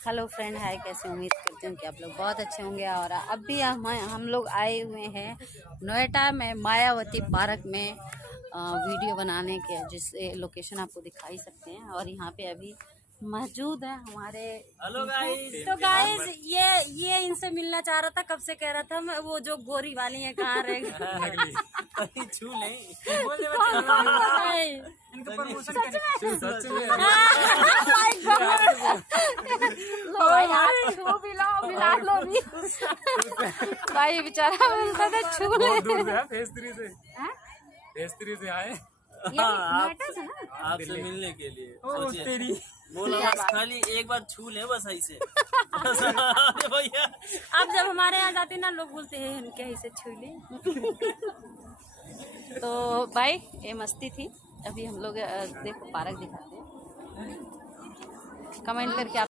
Hello friend, हाय, कैसे उम्मीद करती हूँ कि आप लोग बहुत अच्छे होंगे। और अभी हम लोग आए हुए हैं नोएडा में मायावती पार्क में वीडियो बनाने के, जिस लोकेशन आपको दिखा ही सकते हैं। और यहाँ पे अभी मौजूद है हमारे। Hello guys. तो गाइस ये इनसे मिलना चाह रहा था, कब से कह रहा था मैं, वो जो गोरी वाली है, कहाँ रह गई? छू नहीं इनको प्रमोशन सच में लो भाई, छू भी लो, मिला लो भी। भाई बेचारा बोलता था छू ले। फेस 3 से आए से ना। आपसे मिलने के लिए ओ तेरी बोला बस खाली एक बार छू ले बस ऐसे। भैया अब जब हमारे यहाँ जाते ना, लोग बोलते हैं इनके ऐसे छू ले। तो भाई ये मस्ती थी। अभी हम लोग देखो पार्क दिखाते हैं, कमेंट करके आप